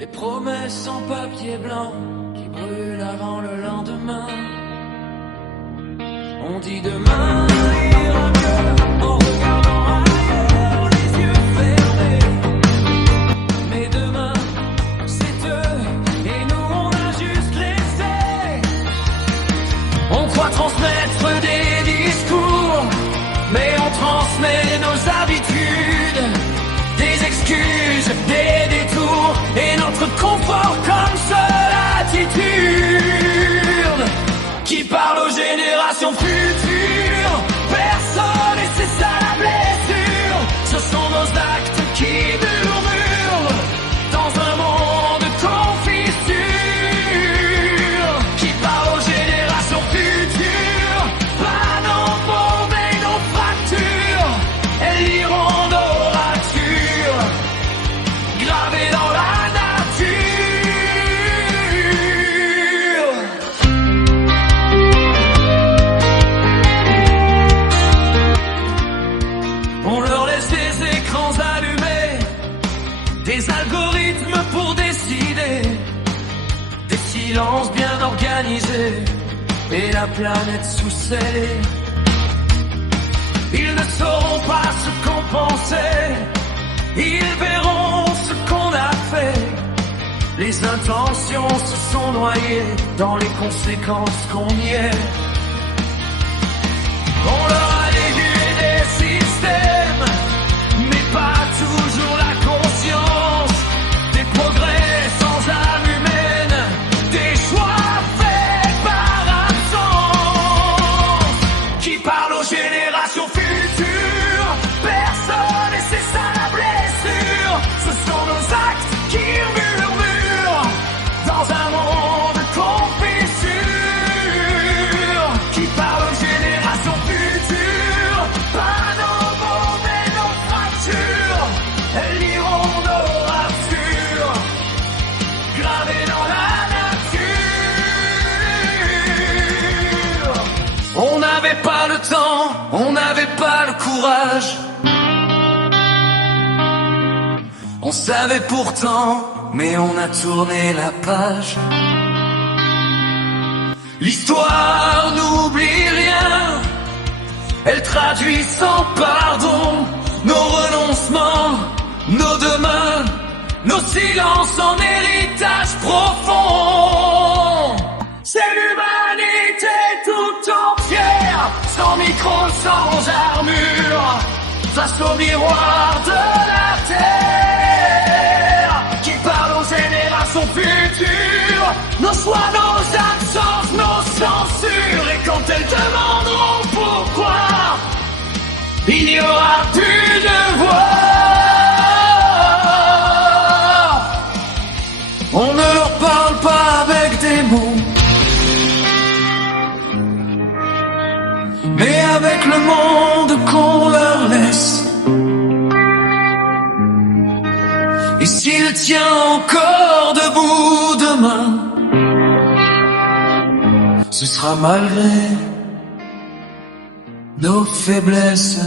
Des promesses en papier blanc qui brûlent avant le lendemain. On dit demain ira mieux en regardant ailleurs, les yeux fermés. Mais demain, c'est eux et nous on a juste laissé. On croit transmettre des discours, mais on transmet nos habitudes, des excuses, des détours et notre confort comme seule attitude qui parle aux générations futures. Personne et c'est ça la blessure. Ce sont nos actes qui murmurent dans un monde confisure qui parle aux générations futures. Pas nos mots mais nos fractures. Elles liront nos ratures gravées dans la des algorithmes pour décider, des silences bien organisés et la planète sous scellée. Ils ne sauront pas ce qu'on pensait, ils verront ce qu'on a fait. Les intentions se sont noyées dans les conséquences qu'on y est. On leur a légué des systèmes, mais pas toujours la conscience des progrès sans âme humaine, des choix faits par absence, qui parlent aux générations futures. Personne et c'est ça la blessure. Ce sont nos actes qui murmurent dans un monde confisure, qui parlent aux générations futures. Pas nos mots mais nos fractures. Elles liront nos raptures gravées dans la nature. On n'avait pas le temps, on n'avait pas le courage. On savait pourtant, mais on a tourné la page. L'histoire n'oublie rien, elle traduit sans pardon nos renoncements, nos demain, nos silences en héritage profond. C'est l'humanité tout entière, sans micro, sans armure, face au miroir de la terre, qui parle aux générations futures. Nos choix, nos absences, nos censures, et quand elles demanderont pourquoi, il n'y aura plus de voix. On ne leur parle pas avec des mots, mais avec le monde qu'on leur laisse. Et s'il tient encore debout demain, ce sera malgré nos faiblesses.